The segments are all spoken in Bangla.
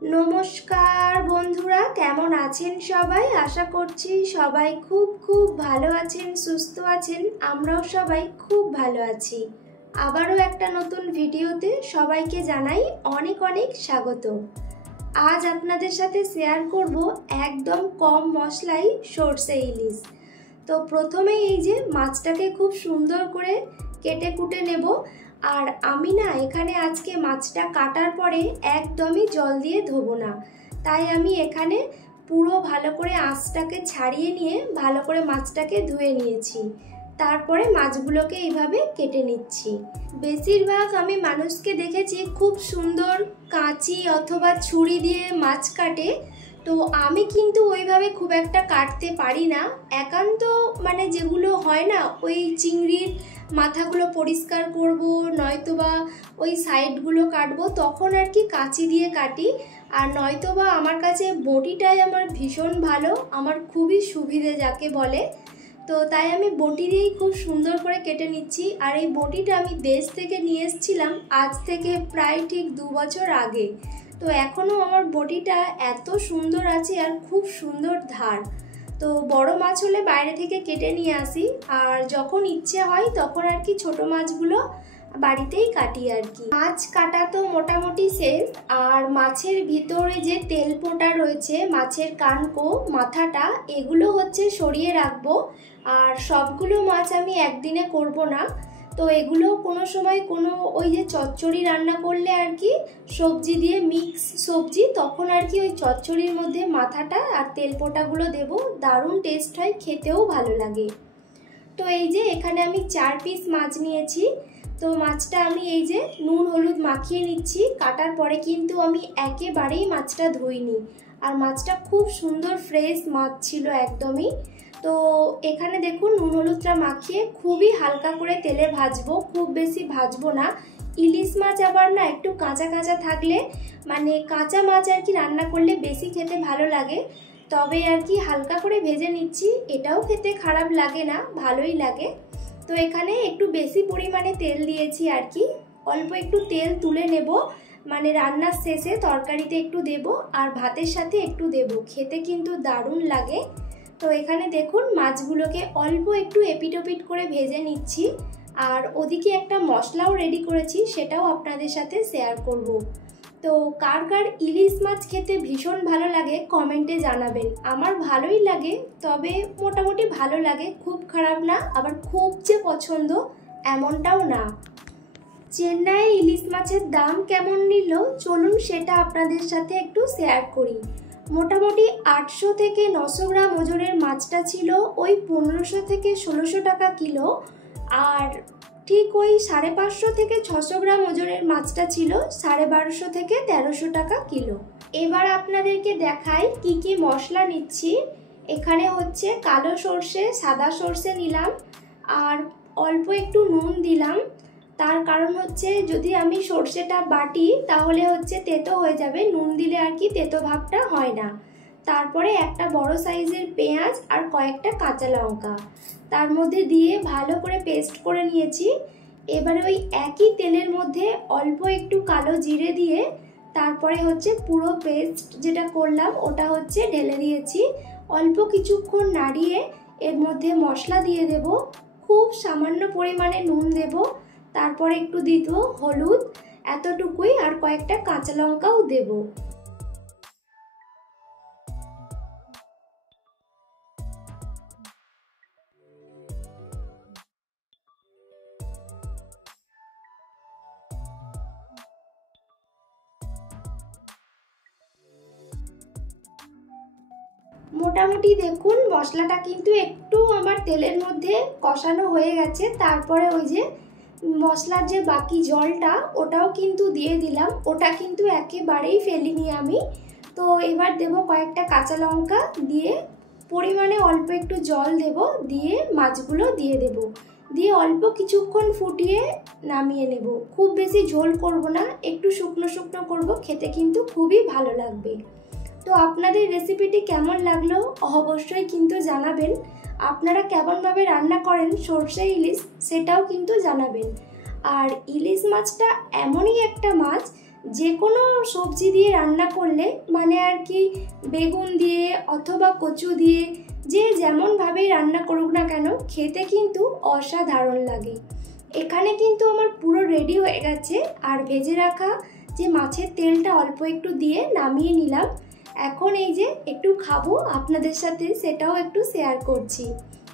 নমস্কার বন্ধুরা, কেমন আছেন সবাই? আশা করছি সবাই খুব খুব ভালো আছেন, সুস্থ আছেন। আমরাও সবাই খুব ভালো আছি। আবারও একটা নতুন ভিডিওতে সবাইকে জানাই অনেক অনেক স্বাগত। আজ আপনাদের সাথে শেয়ার করব একদম কম মশলাই সরষে ইলিশ। তো প্রথমে এই যে মাছটাকে খুব সুন্দর করে কেটে কুটে নেব। আর আমি না এখানে আজকে মাছটা কাটার পরে একদমই জল দিয়ে ধোবো না, তাই আমি এখানে পুরো ভালো করে আঁশটাকে ছাড়িয়ে নিয়ে ভালো করে মাছটাকে ধুয়ে নিয়েছি। তারপরে মাছগুলোকে এইভাবে কেটে নিচ্ছি। বেশিরভাগ আমি মানুষকে দেখেছি খুব সুন্দর কাঁচি অথবা ছুরি দিয়ে মাছ কাটে, তো আমি কিন্তু ওইভাবে খুব একটা কাটতে পারি না। একান্ত মানে যেগুলো হয় না, ওই চিংড়ির মাথাগুলো পরিষ্কার করব, নয়তোবা ওই সাইডগুলো কাটবো, তখন আর কি কাঁচি দিয়ে কাটি। আর নয়তোবা আমার কাছে বটিটাই আমার ভীষণ ভালো, আমার খুবই সুবিধে যাকে বলে। তো তাই আমি বটি দিয়েই খুব সুন্দর করে কেটে নিচ্ছি। আর এই বটিটা আমি দেশ থেকে নিয়ে এসেছিলাম আজ থেকে প্রায় ঠিক 2 বছর আগে। তো এখনও আমার বটিটা এত সুন্দর আছে আর খুব সুন্দর ধার। তো বড় মাছ হলে বাইরে থেকে কেটে নিয়ে আসি, আর যখন ইচ্ছে হয় তখন আর কি ছোট মাছগুলো বাড়িতেই কাটি আর কি। মাছ কাটা তো মোটামুটি শেষ। আর মাছের ভিতরে যে তেল পোটা রয়েছে, মাছের কানকো মাথাটা, এগুলো হচ্ছে সরিয়ে রাখবো। আর সবগুলো মাছ আমি একদিনে করব না, তো এগুলো কোনো সময় কোনো ওই যে চচ্চড়ি রান্না করলে আর কি সবজি দিয়ে মিক্স সবজি, তখন আর কি ওই চচ্চড়ির মধ্যে মাথাটা আর তেলপোটাগুলো দেব, দারুণ টেস্ট হয়, খেতেও ভালো লাগে। তো এই যে এখানে আমি 4 পিস মাছ নিয়েছি। তো মাছটা আমি এই যে নুন হলুদ মাখিয়ে নিচ্ছি। কাটার পরে কিন্তু আমি একেবারেই মাছটা ধুইনি, আর মাছটা খুব সুন্দর ফ্রেশ মাছ ছিল একদমই। তো এখানে দেখুন নুন হলুদটা মাখিয়ে খুবই হালকা করে তেলে ভাজবো, খুব বেশি ভাজবো না। ইলিশ মাছ আবার না একটু কাঁচা কাঁচা থাকলে, মানে কাঁচা মাছ আর কি রান্না করলে বেশি খেতে ভালো লাগে। তবে আর কি হালকা করে ভেজে নিচ্ছি, এটাও খেতে খারাপ লাগে না, ভালোই লাগে। তো এখানে একটু বেশি পরিমাণে তেল দিয়েছি আর কি, অল্প একটু তেল তুলে নেব, মানে রান্নার শেষে তরকারিতে একটু দেব আর ভাতের সাথে একটু দেব, খেতে কিন্তু দারুণ লাগে। তো এখানে দেখুন মাছগুলোকে অল্প একটু এপিট ওপিট করে ভেজে নিচ্ছি। আর ওদিকে একটা মশলাও রেডি করেছি, সেটাও আপনাদের সাথে শেয়ার করব। তো কার কার ইলিশ মাছ খেতে ভীষণ ভালো লাগে কমেন্টে জানাবেন। আমার ভালোই লাগে, তবে মোটামুটি ভালো লাগে, খুব খারাপ না, আবার খুব যে পছন্দ এমনটাও না। চেন্নাইয়ে ইলিশ মাছের দাম কেমন নিল চলুন সেটা আপনাদের সাথে একটু শেয়ার করি। মোটামুটি 800 থেকে 900 গ্রাম ওজনের মাছটা ছিল ওই 1500 থেকে 1600 টাকা কিলো। আর ঠিক ওই 550 থেকে 600 গ্রাম ওজনের মাছটা ছিল 1250 থেকে 1300 টাকা কিলো। এবার আপনাদেরকে দেখাই কি কি মশলা নিচ্ছি। এখানে হচ্ছে কালো সর্ষে, সাদা সর্ষে নিলাম, আর অল্প একটু নুন দিলাম। তার কারণ হচ্ছে যদি আমি সর্ষেটা বাটি তাহলে হচ্ছে তেতো হয়ে যাবে, নুন দিলে আর কি তেতো ভাবটা হয় না। তারপরে একটা বড় সাইজের পেঁয়াজ আর কয়েকটা কাঁচা লঙ্কা তার মধ্যে দিয়ে ভালো করে পেস্ট করে নিয়েছি। এবারে ওই একই তেলের মধ্যে অল্প একটু কালো জিরে দিয়ে তারপরে হচ্ছে পুরো পেস্ট যেটা করলাম ওটা হচ্ছে ঢেলে দিয়েছি। অল্প কিছুক্ষণ নাড়িয়ে এর মধ্যে মশলা দিয়ে দেব, খুব সামান্য পরিমাণে নুন দেব, তারপর একটু দিব হলুদ, এতটুকুই, আর কয়েকটা কাঁচা লঙ্কাও দেব। মোটামুটি দেখুন মশলাটা কিন্তু একটু আমার তেলের মধ্যে কষানো হয়ে গেছে। তারপরে ওই যে মশলার যে বাকি জলটা ওটাও কিন্তু দিয়ে দিলাম, ওটা কিন্তু একেবারেই ফেলিনি আমি। তো এবার দেব কয়েকটা কাঁচা লঙ্কা, দিয়ে পরিমাণে অল্প একটু জল দেব, দিয়ে মাছগুলো দিয়ে দেব, দিয়ে অল্প কিছুক্ষণ ফুটিয়ে নামিয়ে নেব। খুব বেশি ঝোল করব না, একটু শুকনো শুকনো করব, খেতে কিন্তু খুবই ভালো লাগবে। তো আপনাদের রেসিপিটি কেমন লাগলো অবশ্যই কিন্তু জানাবেন। আপনারা কেমনভাবে রান্না করেন সরষে ইলিশ সেটাও কিন্তু জানাবেন। আর ইলিশ মাছটা এমনই একটা মাছ যে কোনো সবজি দিয়ে রান্না করলে মানে আর কি বেগুন দিয়ে অথবা কচু দিয়ে যে যেমনভাবেই রান্না করুক না কেন খেতে কিন্তু অসাধারণ লাগে। এখানে কিন্তু আমার পুরো রেডি হয়ে গেছে। আর ভেজে রাখা যে মাছের তেলটা অল্প একটু দিয়ে নামিয়ে নিলাম। এখন এই যে একটু খাবো আপনাদের সাথে, সেটাও একটু শেয়ার করছি।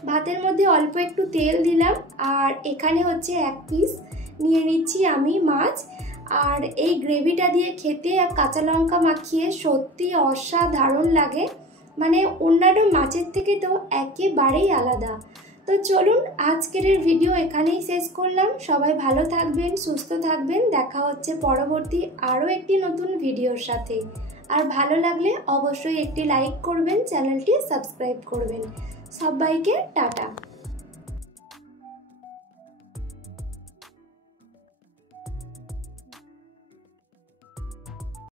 ভাতের মধ্যে অল্প একটু তেল দিলাম আর এখানে হচ্ছে 1 পিস নিয়ে নিচ্ছি আমি মাছ। আর এই গ্রেভিটা দিয়ে খেতে আর কাঁচা লঙ্কা মাখিয়ে সত্যি অসাধারণ লাগে, মানে অন্যান্য মাছের থেকে তো একেবারেই আলাদা। তো চলুন আজকের ভিডিও এখানেই শেষ করলাম। সবাই ভালো থাকবেন, সুস্থ থাকবেন। দেখা হচ্ছে পরবর্তী আরও একটি নতুন ভিডিওর সাথে। আর ভালো লাগলে অবশ্যই একটি লাইক করবেন, চ্যানেলটি সাবস্ক্রাইব করবেন। সবাইকে টাটা।